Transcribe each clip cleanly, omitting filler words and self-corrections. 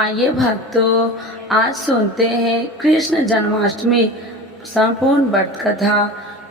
आइए भक्तों, आज सुनते हैं कृष्ण जन्माष्टमी संपूर्ण व्रत कथा।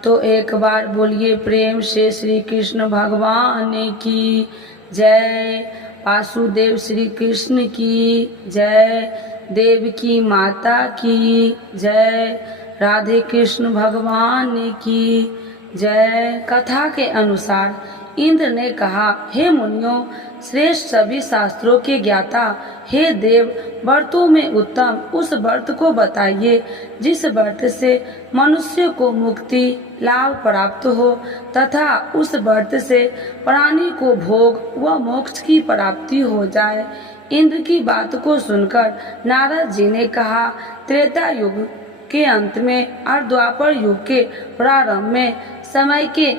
तो एक बार बोलिए प्रेम से श्री कृष्ण भगवान की जय। वासुदेव श्री कृष्ण की जय। देवकी माता की जय। राधे कृष्ण भगवान की जय। कथा के अनुसार इंद्र ने कहा, हे मुनियों, श्रेष्ठ सभी शास्त्रों के ज्ञाता, हे देव, व्रतों में उत्तम उस व्रत को बताइए जिस व्रत से मनुष्य को मुक्ति लाभ प्राप्त हो तथा उस व्रत से प्राणी को भोग व मोक्ष की प्राप्ति हो जाए। इंद्र की बात को सुनकर नारद जी ने कहा, त्रेता युग के अंत में और द्वापर युग के प्रारंभ में समय के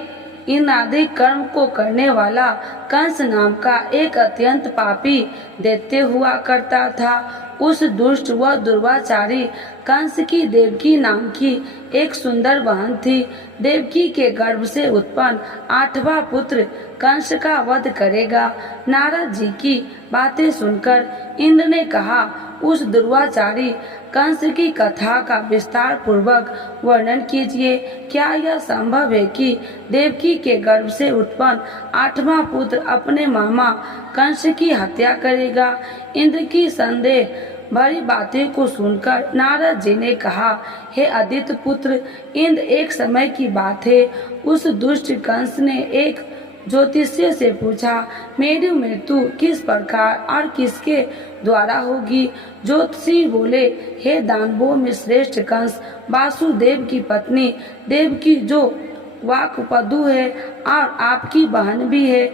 इन आदि कर्म को करने वाला कंस नाम का एक अत्यंत पापी दैत्य हुआ करता था। उस दुष्ट व दुर्वाचारी कंस की देवकी नाम की एक सुंदर बहन थी। देवकी के गर्भ से उत्पन्न 8वां पुत्र कंस का वध करेगा। नारद जी की बातें सुनकर इंद्र ने कहा, उस दुर्वाचारी कंस की कथा का विस्तार पूर्वक वर्णन कीजिए। क्या यह संभव है कि देवकी के गर्भ से उत्पन्न 8वां पुत्र अपने मामा कंस की हत्या करेगा? इंद्र की संदेह भरी बातें को सुनकर नारद जी ने कहा, हे आदित्य पुत्र इंद्र, एक समय की बात है, उस दुष्ट कंस ने एक ज्योतिषी से पूछा, मेरी मृत्यु किस प्रकार और किसके द्वारा होगी? ज्योतिषी बोले, हे दानवों में श्रेष्ठ कंस वासुदेव की पत्नी देवकी जो वाक्पदु है और आपकी बहन भी है,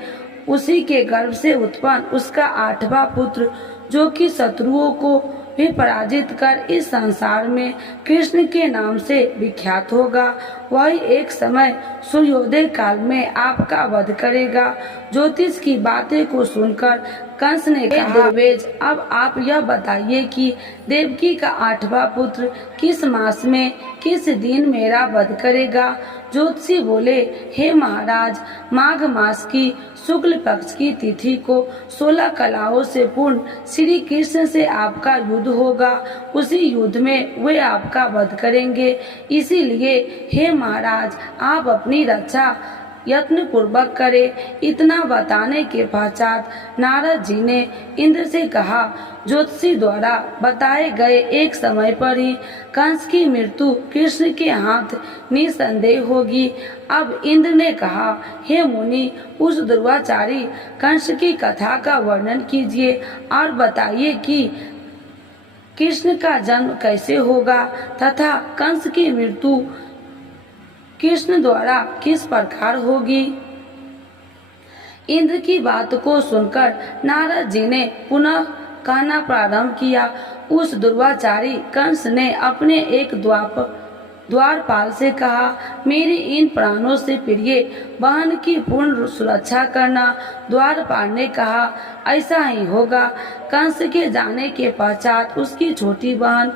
उसी के गर्भ से उत्पन्न उसका 8वां पुत्र जो कि शत्रुओं को भी पराजित कर इस संसार में कृष्ण के नाम से विख्यात होगा, वही एक समय सूर्योदय काल में आपका वध करेगा। ज्योतिष की बातें को सुनकर कंस ने कहा, देवेज, अब आप यह बताइए कि देवकी का 8वां पुत्र किस मास में किस दिन मेरा वध करेगा? ज्योतिषी बोले, हे महाराज, माघ मास की शुक्ल पक्ष की तिथि को 16 कलाओं से पूर्ण श्री कृष्ण से आपका युद्ध होगा। उसी युद्ध में वे आपका वध करेंगे। इसीलिए हे महाराज, आप अपनी रक्षा यत्न पूर्वक करें। इतना बताने के पश्चात नारद जी ने इंद्र से कहा, ज्योतिषी द्वारा बताए गए एक समय पर ही कंस की मृत्यु कृष्ण के हाथ निसंदेह होगी। अब इंद्र ने कहा, हे मुनि, उस दुर्वाचारी कंस की कथा का वर्णन कीजिए और बताइए कि कृष्ण का जन्म कैसे होगा तथा कंस की मृत्यु कृष्ण द्वारा किस प्रकार होगी। इंद्र की बात को सुनकर नारद जी ने पुनः कहना प्रारंभ किया। उस दुर्वाचारी कंस ने अपने एक द्वारपाल से कहा, मेरी इन प्राणों से प्रिय बहन की पूर्ण सुरक्षा करना। द्वारपाल ने कहा, ऐसा ही होगा। कंस के जाने के पश्चात उसकी छोटी बहन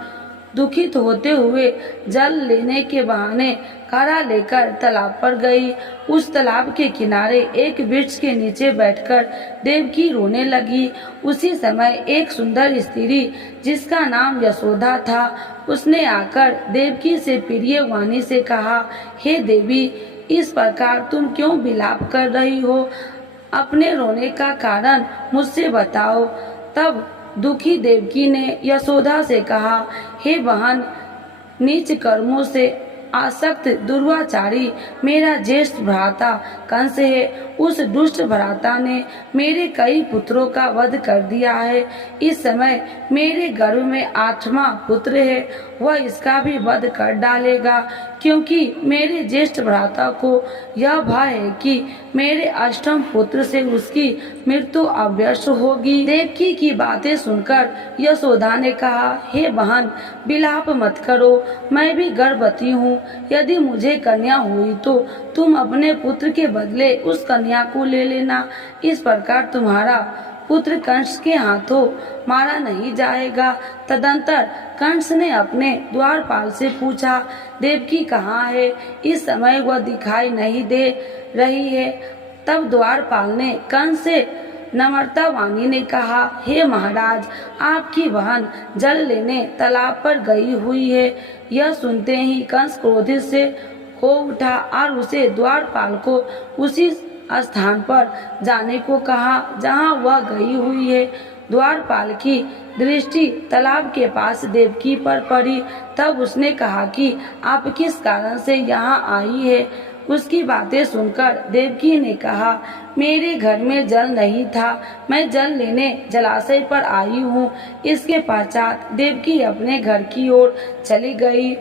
दुखित होते हुए जल लेने के बहाने कारा लेकर तालाब पर गई। उस तालाब के किनारे एक वृक्ष के नीचे बैठकर देवकी रोने लगी। उसी समय एक सुंदर स्त्री जिसका नाम यशोदा था, उसने आकर देवकी से प्रिय वाणी से कहा, हे देवी, इस प्रकार तुम क्यों विलाप कर रही हो? अपने रोने का कारण मुझसे बताओ। तब दुखी देवकी ने यशोदा से कहा, हे बहन, नीच कर्मों से आसक्त दुर्वाचारी मेरा ज्येष्ठ भ्राता कंस है। उस दुष्ट भ्राता ने मेरे कई पुत्रों का वध कर दिया है। इस समय मेरे गर्भ में 8वां पुत्र है, वह इसका भी वध कर डालेगा, क्योंकि मेरे ज्येष्ठ भ्राता को यह भय है कि मेरे 8वें पुत्र से उसकी मृत्यु अवश्य होगी। देवकी की बातें सुनकर यशोदा ने कहा, हे बहन, विलाप मत करो, मैं भी गर्भवती हूँ। यदि मुझे कन्या हुई तो तुम अपने पुत्र के बदले उस कन्या को ले लेना। इस प्रकार तुम्हारा पुत्र कंस के हाथों मारा नहीं जाएगा। तदंतर कंस ने अपने द्वारपाल से पूछा, देवकी कहाँ है? इस समय वह दिखाई नहीं दे रही है। तब द्वारपाल ने कंस से नम्रता वाणी ने कहा, हे महाराज, आपकी बहन जल लेने तालाब पर गई हुई है। यह सुनते ही कंस क्रोधित से हो उठा और उसे द्वारपाल को उसी स्थान पर जाने को कहा जहां वह गई हुई है। द्वारपाल की दृष्टि तालाब के पास देवकी पर पड़ी। तब उसने कहा कि आप किस कारण से यहाँ आई है। उसकी बातें सुनकर देवकी ने कहा, मेरे घर में जल नहीं था, मैं जल लेने जलाशय पर आई हूँ। इसके पश्चात देवकी अपने घर की ओर चली गई।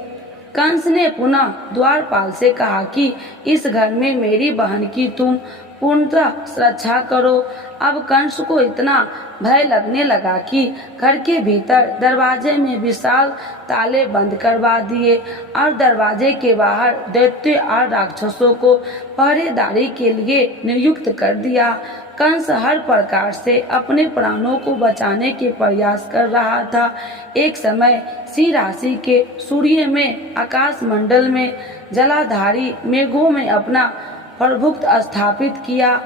कंस ने पुनः द्वारपाल से कहा कि इस घर में मेरी बहन की तुम पूर्णतः सुरक्षा करो। अब कंस को इतना भय लगने लगा कि घर के भीतर दरवाजे में विशाल ताले बंद करवा दिए और दरवाजे के बाहर दैत्य और राक्षसों को पहरेदारी के लिए नियुक्त कर दिया। कंस हर प्रकार से अपने प्राणों को बचाने के प्रयास कर रहा था। एक समय सी राशि के सूर्य में आकाश मंडल में जलाधारी मेघों में अपना प्रभुत्व स्थापित किया।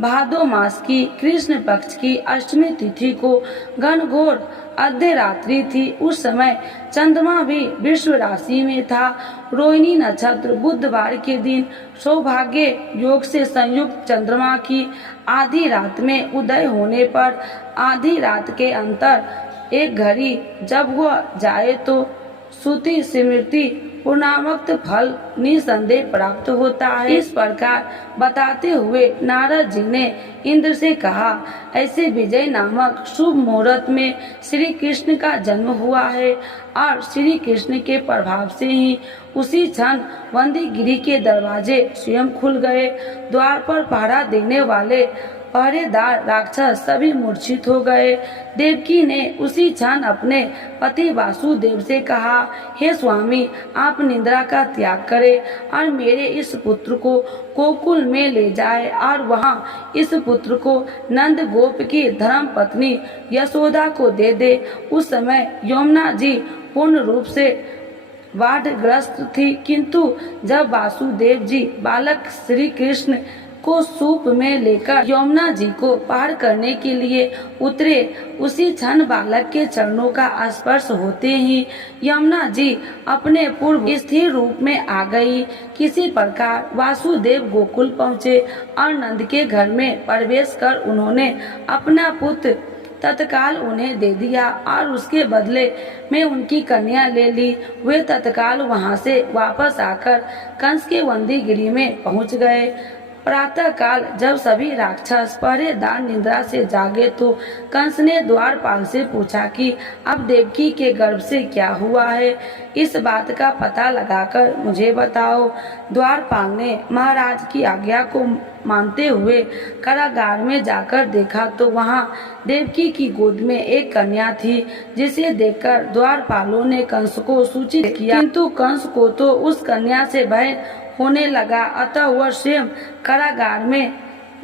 भादो मास की कृष्ण पक्ष की अष्टमी तिथि को घनघोर अर्धरात्रि थी। उस समय चंद्रमा भी विश्व राशि में था। रोहिणी नक्षत्र बुधवार के दिन सौभाग्य योग से संयुक्त चंद्रमा की आधी रात में उदय होने पर आधी रात के अंतर एक घड़ी जब वह जाए तो श्रुति स्मृति पूर्णावक्त फल निसंदेह प्राप्त होता है। इस प्रकार बताते हुए नारद जी ने इंद्र से कहा, ऐसे विजय नामक शुभ मुहूर्त में श्री कृष्ण का जन्म हुआ है और श्री कृष्ण के प्रभाव से ही उसी क्षण वंदीगिरी के दरवाजे स्वयं खुल गए। द्वार पर पहरा देने वाले पहरेदार राक्षस सभी मूर्छित हो गए। देवकी ने उसी क्षण अपने पति वासुदेव से कहा, हे स्वामी, आप निद्रा का त्याग करें और मेरे इस पुत्र को गोकुल में ले जाए और वहाँ इस पुत्र को नंद गोप की धर्म पत्नी यशोदा को दे दे। उस समय यमुना जी पूर्ण रूप से बाढ़ग्रस्त थी, किंतु जब वासुदेव जी बालक श्री कृष्ण को सूप में लेकर यमुना जी को पार करने के लिए उतरे, उसी क्षण बालक के चरणों का स्पर्श होते ही यमुना जी अपने पूर्व स्थिर रूप में आ गई। किसी प्रकार वासुदेव गोकुल पहुँचे और नंद के घर में प्रवेश कर उन्होंने अपना पुत्र तत्काल उन्हें दे दिया और उसके बदले में उनकी कन्या ले ली। वे तत्काल वहां से वापस आकर कंस के वंदीगिरी में पहुंच गए। प्रातः काल जब सभी राक्षस पहरेदार निद्रा से जागे तो कंस ने द्वारपाल से पूछा कि अब देवकी के गर्भ से क्या हुआ है, इस बात का पता लगाकर मुझे बताओ। द्वारपाल ने महाराज की आज्ञा को मानते हुए कारागार में जाकर देखा तो वहां देवकी की गोद में एक कन्या थी, जिसे देखकर द्वारपालों ने कंस को सूचित किया, किंतु कंस को तो उस कन्या से भय होने लगा। अतः वह स्वयं कारागार में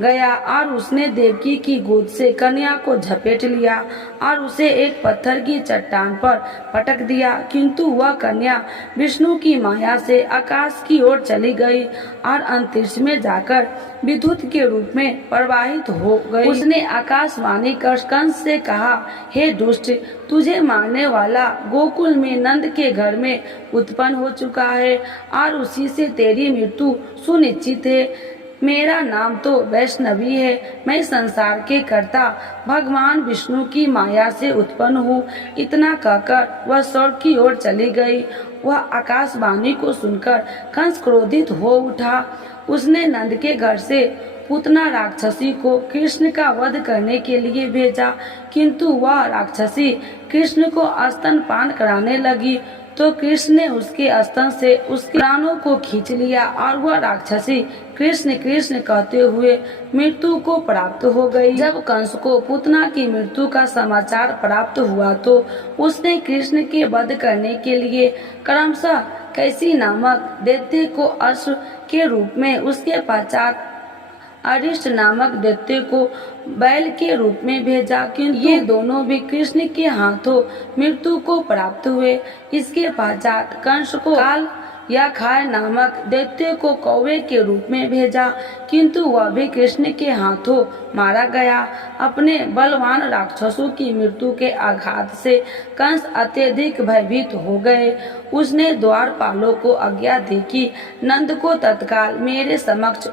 गया और उसने देवकी की गोद से कन्या को झपेट लिया और उसे एक पत्थर की चट्टान पर पटक दिया, किंतु वह कन्या विष्णु की माया से आकाश की ओर चली गई और अंतरिक्ष में जाकर विद्युत के रूप में प्रवाहित हो गई। उसने आकाशवाणी कर कंस से कहा, हे दुष्ट, तुझे मारने वाला गोकुल में नंद के घर में उत्पन्न हो चुका है और उसी से तेरी मृत्यु सुनिश्चित है। मेरा नाम तो वैष्णवी है, मैं संसार के कर्ता भगवान विष्णु की माया से उत्पन्न हूँ। इतना कहकर वह स्वर्ग की ओर चली गई। वह आकाशवाणी को सुनकर कंस क्रोधित हो उठा। उसने नंद के घर से पूतना राक्षसी को कृष्ण का वध करने के लिए भेजा, किंतु वह राक्षसी कृष्ण को स्तनपान कराने लगी तो कृष्ण ने उसके स्तन से उसके प्राणों को खींच लिया और वह राक्षसी कृष्ण कृष्ण कहते हुए मृत्यु को प्राप्त हो गई। जब कंस को पूतना की मृत्यु का समाचार प्राप्त हुआ तो उसने कृष्ण के वध करने के लिए क्रमशः कैसी नामक दैत्य को अश्व के रूप में, उसके पश्चात अरिष्ट नामक दैत्य को बैल के रूप में भेजा, किंतु ये दोनों भी कृष्ण के हाथों मृत्यु को प्राप्त हुए। इसके पश्चात कंस को काल या खाए नामक दैत्य को कौवे के रूप में भेजा, किंतु वह भी कृष्ण के हाथों मारा गया। अपने बलवान राक्षसों की मृत्यु के आघात से कंस अत्यधिक भयभीत हो गए। उसने द्वारपालों को आज्ञा दी कि नंद को तत्काल मेरे समक्ष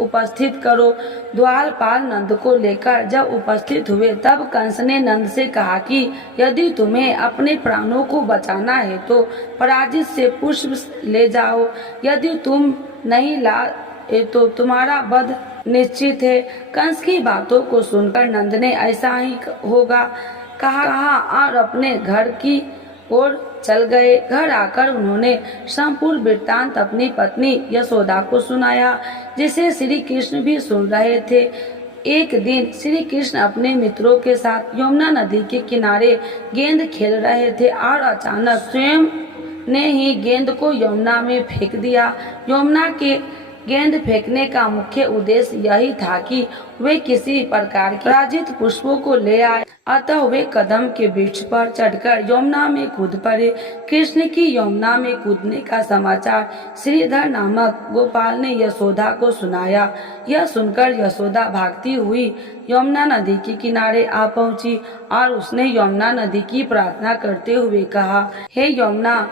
उपस्थित करो। द्वारपाल नंद को लेकर जब उपस्थित हुए तब कंस ने नंद से कहा कि यदि तुम्हें अपने प्राणों को बचाना है तो पराजित से पुष्प ले जाओ, यदि तुम नहीं लाए तो तुम्हारा वध निश्चित है। कंस की बातों को सुनकर नंद ने ऐसा ही होगा कहा और अपने घर की ओर चल गए। घर आकर उन्होंने संपूर्ण वृत्तांत अपनी पत्नी यशोदा को सुनाया, जिसे श्री कृष्ण भी सुन रहे थे। एक दिन श्री कृष्ण अपने मित्रों के साथ यमुना नदी के किनारे गेंद खेल रहे थे और अचानक स्वयं ने ही गेंद को यमुना में फेंक दिया। यमुना के गेंद फेंकने का मुख्य उद्देश्य यही था कि वे किसी प्रकार के पराजित पुष्पों को ले आए। अतः वे कदम के वृक्ष पर चढ़कर यमुना में कूद पड़े। कृष्ण की यमुना में कूदने का समाचार श्रीधर नामक गोपाल ने यशोदा को सुनाया। यह सुनकर यशोदा भागती हुई यमुना नदी के किनारे आ पहुंची और उसने यमुना नदी की प्रार्थना करते हुए कहा, हे यमुना,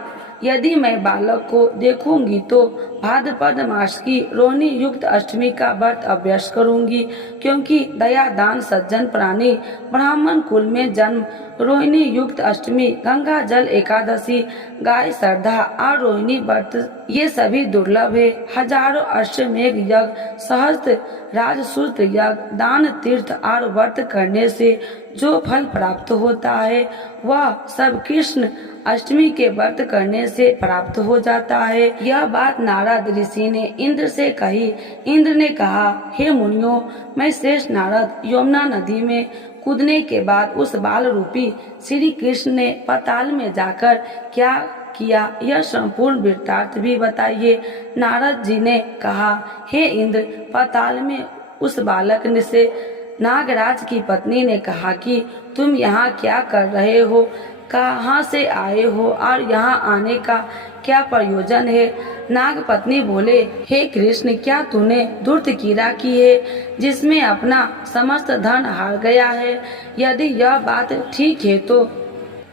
यदि मैं बालक को देखूंगी तो भाद्रपद मास की रोहिणी युक्त अष्टमी का व्रत अभ्यास करूंगी, क्योंकि दया दान सज्जन प्राणी ब्राह्मण कुल में जन्म, रोहिणी युक्त अष्टमी, गंगा जल एकादशी, गाय श्रद्धा और रोहिणी व्रत ये सभी दुर्लभ है। हजारों अश्वमेघ यज्ञ, सहस्त्र राजसूत्र यज्ञ, दान तीर्थ और व्रत करने से जो फल प्राप्त होता है वह सब कृष्ण अष्टमी के व्रत करने से प्राप्त हो जाता है। यह बात नारद ऋषि ने इंद्र से कही। इंद्र ने कहा, हे मुनियों, मैं श्रेष्ठ नारद यमुना नदी में कूदने के बाद उस बाल रूपी श्री कृष्ण ने पाताल में जाकर क्या किया, यह संपूर्ण वृत्तांत भी बताइए। नारद जी ने कहा, हे इंद्र, पाताल में उस बालक ने से नागराज की पत्नी ने कहा कि तुम यहाँ क्या कर रहे हो, कहाँ से आए हो और यहाँ आने का क्या प्रयोजन है। नाग पत्नी बोले, हे कृष्ण, क्या तूने धूर्त क्रीड़ा की है जिसमें अपना समस्त धन हार गया है? यदि यह बात ठीक है तो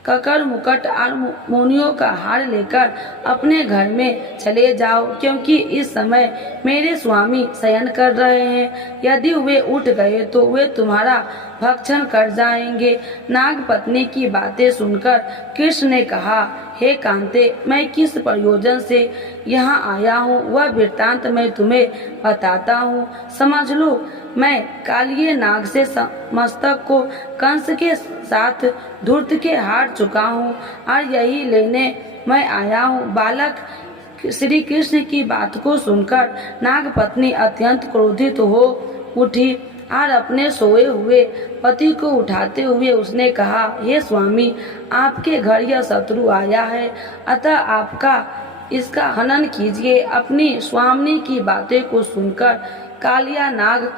ककर मुकट और मुनियों का हार लेकर अपने घर में चले जाओ, क्योंकि इस समय मेरे स्वामी शयन कर रहे हैं। यदि वे उठ गए तो वे तुम्हारा भक्षण कर जाएंगे। नाग पत्नी की बातें सुनकर कृष्ण ने कहा, हे कांते, मैं किस प्रयोजन से यहाँ आया हूँ वह वृत्तांत मैं तुम्हें बताता हूँ, समझ लो। मैं कालिये नाग से मस्तक को कंस के साथ धूर्त के हार चुका हूँ और यही लेने मैं आया हूँ। बालक श्री कृष्ण की बात को सुनकर नाग पत्नी अत्यंत क्रोधित हो उठी और अपने सोए हुए पति को उठाते हुए उसने कहा, हे स्वामी, आपके घर यह शत्रु आया है, अतः आपका इसका हनन कीजिए। अपनी स्वामिनी की बातें को सुनकर कालिया नाग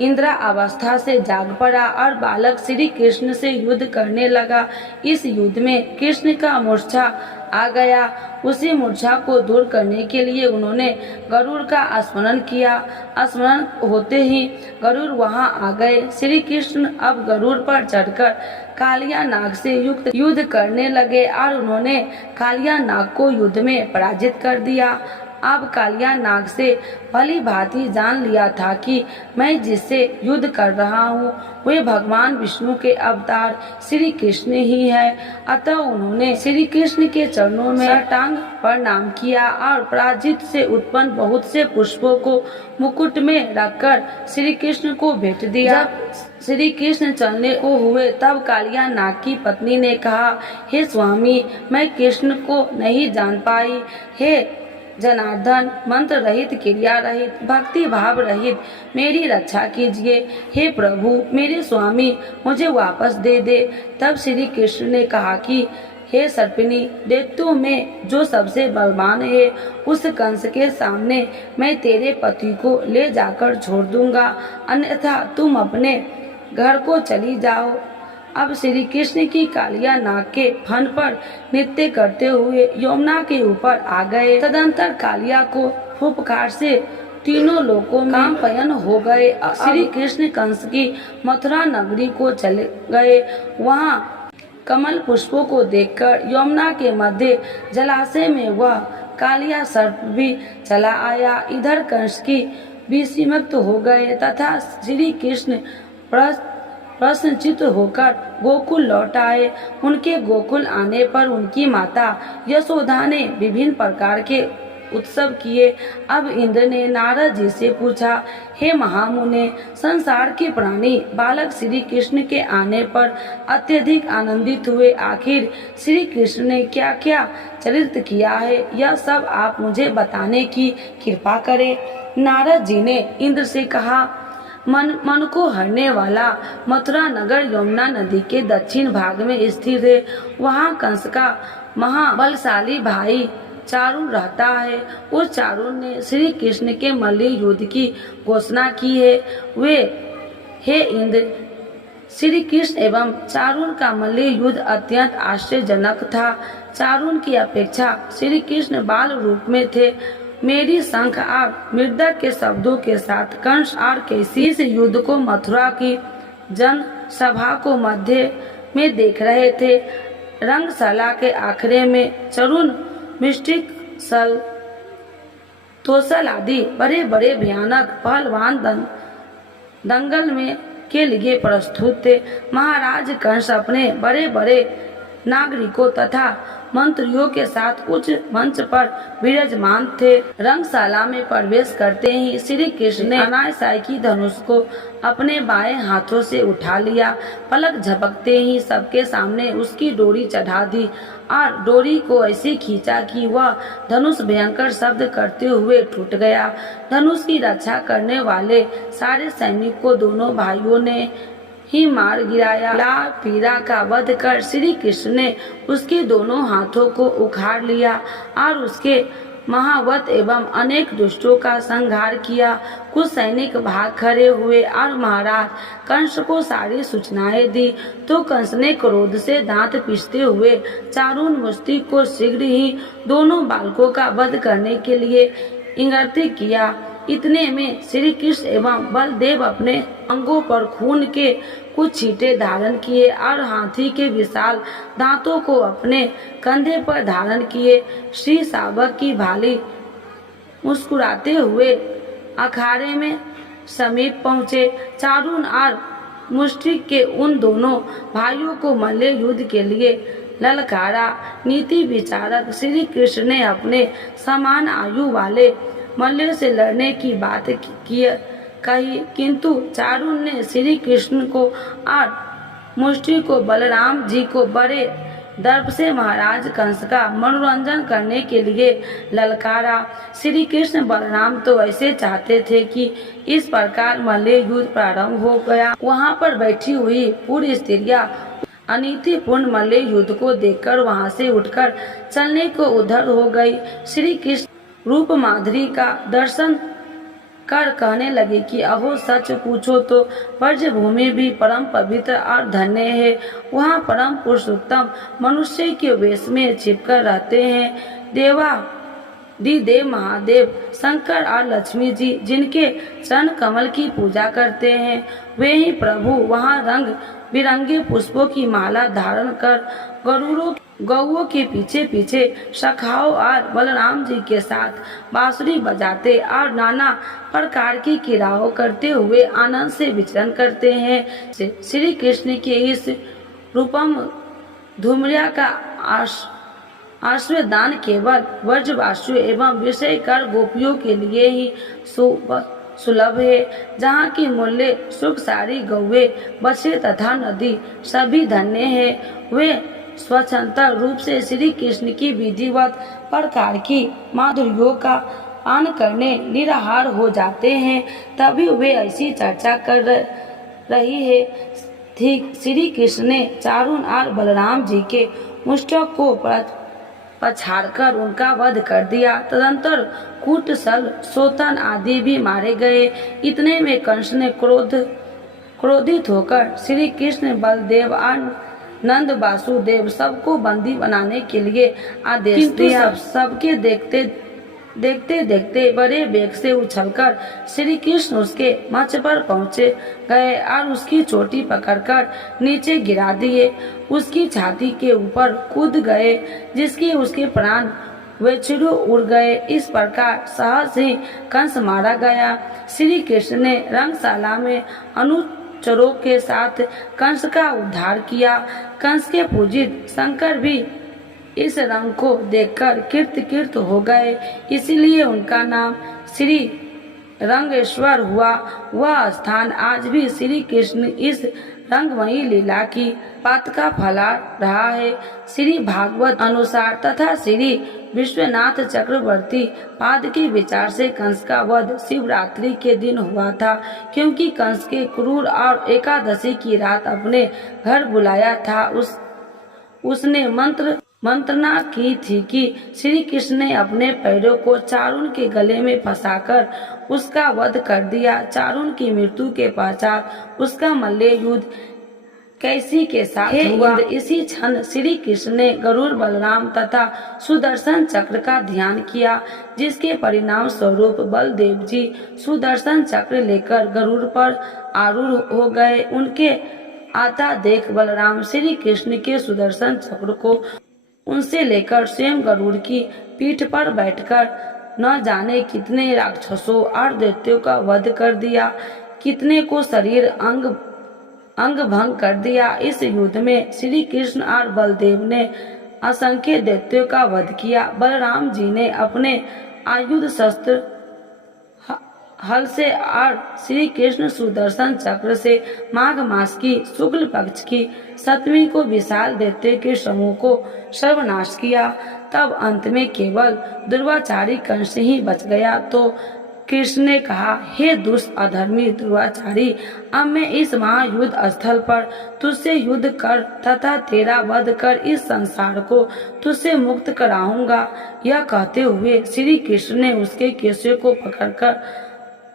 इंद्रा अवस्था से जाग पड़ा और बालक श्री कृष्ण से युद्ध करने लगा। इस युद्ध में कृष्ण का मूर्छा आ गया। उसी मूर्छा को दूर करने के लिए उन्होंने गरुड़ का स्मरण किया। स्मरण होते ही गरुड़ वहां आ गए। श्री कृष्ण अब गरुड़ पर चढ़कर कालिया नाग से युद्ध करने लगे और उन्होंने कालिया नाग को युद्ध में पराजित कर दिया। अब कालिया नाग से भली भांति जान लिया था कि मैं जिससे युद्ध कर रहा हूँ वे भगवान विष्णु के अवतार श्री कृष्ण ही है। अतः उन्होंने श्री कृष्ण के चरणों में साष्टांग प्रणाम किया और पराजित से उत्पन्न बहुत से पुष्पों को मुकुट में रखकर श्री कृष्ण को भेंट दिया। जब श्री कृष्ण चलने को हुए तब कालिया नाग की पत्नी ने कहा, हे स्वामी, मैं कृष्ण को नहीं जान पाई। हे जनार्दन, मंत्र रहित, क्रिया रहित, भक्ति भाव रहित मेरी रक्षा कीजिए। हे प्रभु, मेरे स्वामी, मुझे वापस दे दे। तब श्री कृष्ण ने कहा कि हे सर्पिणी, दैत्यों में जो सबसे बलवान है उस कंस के सामने मैं तेरे पति को ले जाकर छोड़ दूंगा, अन्यथा तुम अपने घर को चली जाओ। अब श्री कृष्ण की कालिया नाग के फन पर नृत्य करते हुए यमुना के ऊपर आ गए। तदंतर कालिया को फुफकार से तीनों लोकों में कामपयन हो गए। श्री कृष्ण कंस की मथुरा नगरी को चले गए। वहाँ कमल पुष्पों को देखकर यमुना के मध्य जलाशय में वह कालिया सर्प भी चला आया। इधर कंस की विस्मित हो गए तथा श्री कृष्ण प्रसन्नचित्त होकर गोकुल लौट आए। उनके गोकुल आने पर उनकी माता यशोदा ने विभिन्न प्रकार के उत्सव किए। अब इंद्र ने नारद जी से पूछा, हे महामुने, संसार के प्राणी बालक श्री कृष्ण के आने पर अत्यधिक आनंदित हुए। आखिर श्री कृष्ण ने क्या क्या चरित्र किया है, यह सब आप मुझे बताने की कृपा करें। नारद जी ने इंद्र से कहा, मन को हरने वाला मथुरा नगर यमुना नदी के दक्षिण भाग में स्थित है। वहाँ कंस का महाबलशाली भाई चारुन रहता है। उस चारुन ने श्री कृष्ण के मल्ल युद्ध की घोषणा की है। वे हे इंद्र, श्री कृष्ण एवं चारुन का मल्ल युद्ध अत्यंत आश्चर्यजनक था। चारुन की अपेक्षा श्री कृष्ण बाल रूप में थे। मेरी शंख और मृदक के शब्दों के साथ कंस और कैसी इस युद्ध को मथुरा की जन सभा को मध्य में देख रहे थे। रंगशाला के आखिरे में चरुन मिस्टिक सल तोसल आदि बड़े बड़े भयानक पहलवान दंगल में के लिए प्रस्तुत थे। महाराज कंस अपने बड़े बड़े नागरिकों तथा मंत्रियों के साथ उच्च मंच पर विराजमान थे। रंगशाला में प्रवेश करते ही श्री कृष्ण ने अनायास की धनुष को अपने बाएं हाथों से उठा लिया। पलक झपकते ही सबके सामने उसकी डोरी चढ़ा दी और डोरी को ऐसे खींचा कि वह धनुष भयंकर शब्द करते हुए टूट गया। धनुष की रक्षा करने वाले सारे सैनिक को दोनों भाइयों ने ही मार गिराया। लाल पीड़ा का वध कर श्री कृष्ण ने उसके दोनों हाथों को उखाड़ लिया और उसके महावत एवं अनेक दुष्टों का संहार किया। कुछ सैनिक भाग खड़े हुए और महाराज कंस को सारी सूचनाएं दी तो कंस ने क्रोध से दांत पीसते हुए चारुन मुष्टि को शीघ्र ही दोनों बालकों का वध करने के लिए इंगित किया। इतने में श्री कृष्ण एवं बलदेव अपने अंगों पर खून के कुछ छींटे धारण किए और हाथी के विशाल दांतों को अपने कंधे पर धारण किए। श्री शावक की भाली मुस्कुराते हुए अखाड़े में समीप पहुँचे। चारुन और मुष्टिक के उन दोनों भाइयों को मल्ल युद्ध के लिए ललकारा। नीति विचारक श्री कृष्ण ने अपने समान आयु वाले मल्ल से लड़ने की बात कही, किंतु चारुन ने श्री कृष्ण को और मुष्टि को बलराम जी को बड़े दर्प से महाराज कंस का मनोरंजन करने के लिए ललकारा। श्री कृष्ण बलराम तो ऐसे चाहते थे कि इस प्रकार मल्ल युद्ध प्रारंभ हो गया। वहां पर बैठी हुई पूरी स्त्रियां अनीतिपूर्ण मल्ल युद्ध को देखकर वहां से उठकर चलने को उधर हो गई। श्री कृष्ण रूप माधुरी का दर्शन कर कहने लगे कि अहो, सच पूछो तो ब्रजभूमि भी परम पवित्र और धन्य है। वहाँ परम पुरुषोत्तम मनुष्य के वेश में छिपकर रहते हैं। देव महादेव शंकर और लक्ष्मी जी जिनके चरण कमल की पूजा करते हैं, वे ही प्रभु वहाँ रंग बिरंगे पुष्पों की माला धारण कर गौओं के पीछे पीछे सखाओं और बलराम जी के साथ बांसुरी बजाते और नाना प्रकार की क्रियाओं करते हुए आनंद से विचरण करते हैं। श्री कृष्ण के इस रूपम धूम्रिया का आश्रयदान केवल व्रजवासियों एवं विषय कर गोपियों के लिए ही सुलभ है। जहाँ की मूल्य सुख सारी गौवे बछड़े तथा नदी सभी धन्य है। वे स्वतंत्र रूप से श्री कृष्ण की विधिवत प्रकार की माधुर्यों का पान करने निराहार हो जाते हैं। तभी वे ऐसी चर्चा कर रही है थी। श्री कृष्ण ने चारुन और बलराम जी के मुष्टक को पछाड़कर उनका वध कर दिया। तदंतर कूट सल सोतन आदि भी मारे गए। इतने में कंस ने क्रोध क्रोधित होकर श्री कृष्ण बलदेव और नंद वासुदेव सबको बंदी बनाने के लिए आदेश दिया। सबके देखते देखते बड़े वेग से उछलकर श्री कृष्ण उसके मंच पर पहुँचे गए और उसकी चोटी पकड़कर नीचे गिरा दिए। उसकी छाती के ऊपर कूद गए, जिसके उसके प्राण वेछुरु उड़ गए। इस प्रकार सहज ही कंस मारा गया। श्री कृष्ण ने रंगशाला में अनुचरों के साथ कंस का उद्धार किया। कंस के पूजित शंकर भी इस रंग को देखकर कीर्त हो गए, इसलिए उनका नाम श्री रंगेश्वर हुआ। वह स्थान आज भी श्री कृष्ण इस रंगमयी लीला की पात का फला रहा है। श्री भागवत अनुसार तथा श्री विश्वनाथ चक्रवर्ती पाद के विचार से कंस का वध शिवरात्रि के दिन हुआ था, क्योंकि कंस के क्रूर और एकादशी की रात अपने घर बुलाया था। उसने मंत्रणा की थी कि श्री कृष्ण ने अपने पैरों को चारुन के गले में फंसाकर उसका वध कर दिया। चारुन की मृत्यु के पश्चात उसका मल्ल युद्ध कैसी के साथ हुआ। इसी क्षण श्री कृष्ण ने गरुड़, बलराम तथा सुदर्शन चक्र का ध्यान किया, जिसके परिणाम स्वरूप बलदेव जी सुदर्शन चक्र लेकर गरुड़ पर आरूढ़ हो गए। उनके आता देख बलराम श्री कृष्ण के सुदर्शन चक्र को उनसे लेकर स्वयं गरुड़ की पीठ पर बैठकर न जाने कितने राक्षसों और दैत्यों का वध कर दिया, कितने को शरीर अंग भंग कर दिया। इस युद्ध में श्री कृष्ण और बलदेव ने असंख्य दैत्यों का वध किया। बलराम जी ने अपने आयुध शस्त्र हल से और श्री कृष्ण सुदर्शन चक्र से माघ मास की शुक्ल पक्ष की 7वीं को विशाल दैत्य के समूह को सर्वनाश किया। तब अंत में केवल दुर्वाचारी कंस ही बच गया। तो कृष्ण ने कहा, हे दुष्ट अधर्मी दुर्वाचारी, अब मैं इस महायुद्ध स्थल पर तुझसे युद्ध कर तथा तेरा वध कर इस संसार को तुझसे मुक्त कराऊंगा। यह कहते हुए श्री कृष्ण ने उसके केशों को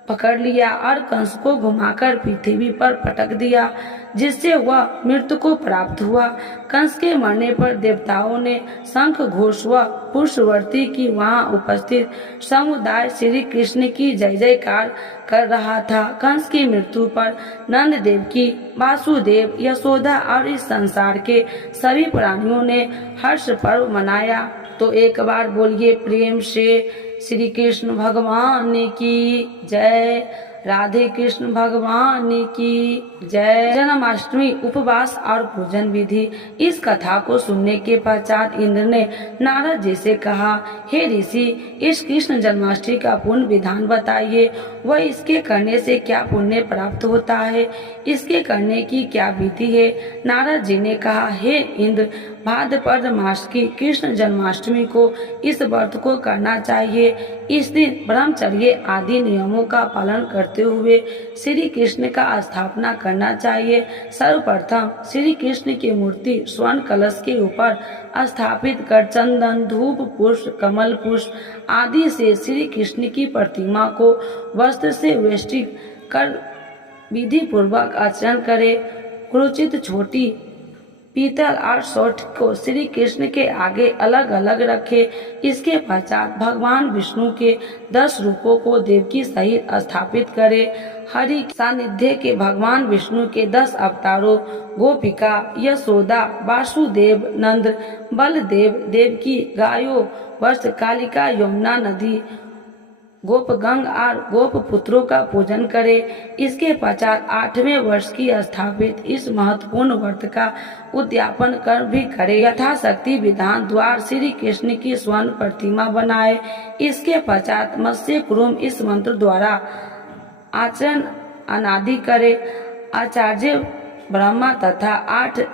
पकड़ लिया और कंस को घुमाकर पृथ्वी पर पटक दिया, जिससे वह मृत्यु को प्राप्त हुआ। कंस के मरने पर देवताओं ने शंख घोष व पुष्पवर्ती की वहां उपस्थित समुदाय श्री कृष्ण की जय जयकार कर रहा था। कंस की मृत्यु पर नंद देव की, वासुदेव, यशोदा और इस संसार के सभी प्राणियों ने हर्ष पर्व मनाया। तो एक बार बोलिए प्रेम से श्री कृष्ण भगवान की जय, राधे कृष्ण भगवान की जय। जन्माष्टमी उपवास और पूजन विधि। इस कथा को सुनने के पश्चात इंद्र ने नारद जी से कहा, हे ऋषि, इस कृष्ण जन्माष्टमी का पूर्ण विधान बताइए। वह इसके करने से क्या पुण्य प्राप्त होता है, इसके करने की क्या विधि है। नारद जी ने कहा, हे इंद्र, भाद्रपद मास की कृष्ण जन्माष्टमी को इस व्रत को करना चाहिए। इस दिन ब्रह्मचर्य आदि नियमों का पालन करते हुए श्री कृष्ण का स्थापना करना चाहिए। सर्वप्रथम श्री कृष्ण की मूर्ति स्वर्ण कलश के ऊपर स्थापित कर चंदन, धूप, पुष्प, कमल पुष्प आदि से श्री कृष्ण की प्रतिमा को वस्त्र से वेष्टित कर विधि पूर्वक आचरण करे। क्रोचित छोटी पीतल और सोठ को श्री कृष्ण के आगे अलग अलग रखे। इसके पश्चात भगवान विष्णु के 10 रूपों को देवकी सहित स्थापित करे। हरि सानिध्य के भगवान विष्णु के 10 अवतारों गोपिका, यशोदा, वासुदेव, नंद, बलदेव, देवकी, गायों, वत्स, कालिका, यमुना नदी, गोपगंग और गोप पुत्रों का पूजन करे। इसके पश्चात 8वें वर्ष की स्थापित इस महत्वपूर्ण व्रत का उद्यापन कर भी करे। यथाशक्ति विधान द्वार श्री कृष्ण की स्वर्ण प्रतिमा बनाए। इसके पश्चात मत्स्य कुरुम इस मंत्र द्वारा आचरण अनादि करे। आचार्य ब्रह्मा तथा 8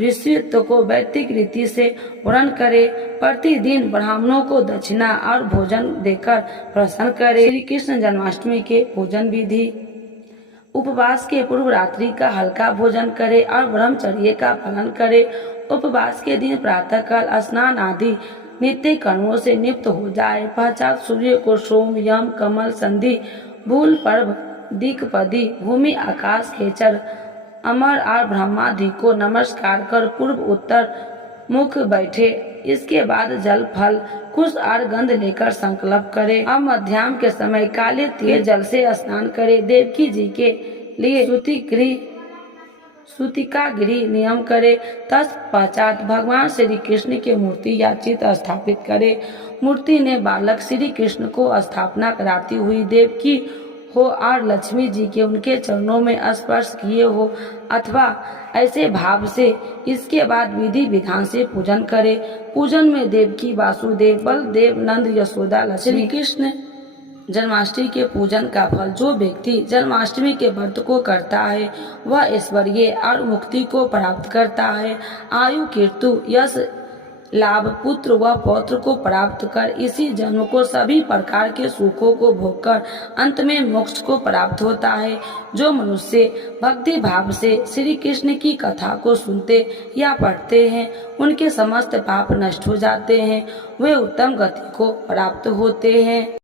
ऋषित्व को वैदिक रीति से वर्णन करे। प्रतिदिन ब्राह्मणों को दक्षिणा और भोजन देकर प्रसन्न करे। श्री कृष्ण जन्माष्टमी के पूजन विधि। उपवास के पूर्व रात्रि का हल्का भोजन करे और ब्रह्मचर्य का पालन करे। उपवास के दिन प्रातःकाल स्नान आदि नित्य कर्मों से नियुक्त हो जाए। पश्चात सूर्य को सोम, यम, कमल, संधि, भूल पर्व दिक्पदी भूमि आकाश खेचर अमर और ब्रह्मादि को नमस्कार कर पूर्व उत्तर मुख बैठे। इसके बाद जल फल कुश और गंध लेकर संकल्प करे। अब मध्याह्न के समय काले तिल जल से स्नान करे। देवकी जी के लिए सूतिका गृह नियम करे। तत्पश्चात भगवान श्री कृष्ण की मूर्ति या चित्र स्थापित करे। मूर्ति ने बालक श्री कृष्ण को स्थापना कराती हुई देवकी हो और लक्ष्मी जी के उनके चरणों में स्पर्श किए हो अथवा ऐसे भाव से इसके बाद विधि विधान से पूजन करे। पूजन में देवकी वासुदेव बलदेव नंद यशोदा लक्ष्मी कृष्ण जन्माष्टमी के पूजन का फल जो व्यक्ति जन्माष्टमी के व्रत को करता है वह ऐश्वर्य और मुक्ति को प्राप्त करता है। आयु कीर्ति यश लाभ पुत्र व पौत्र को प्राप्त कर इसी जन्म को सभी प्रकार के सुखों को भोगकर अंत में मोक्ष को प्राप्त होता है। जो मनुष्य भक्ति भाव से श्री कृष्ण की कथा को सुनते या पढ़ते हैं उनके समस्त पाप नष्ट हो जाते हैं, वे उत्तम गति को प्राप्त होते हैं।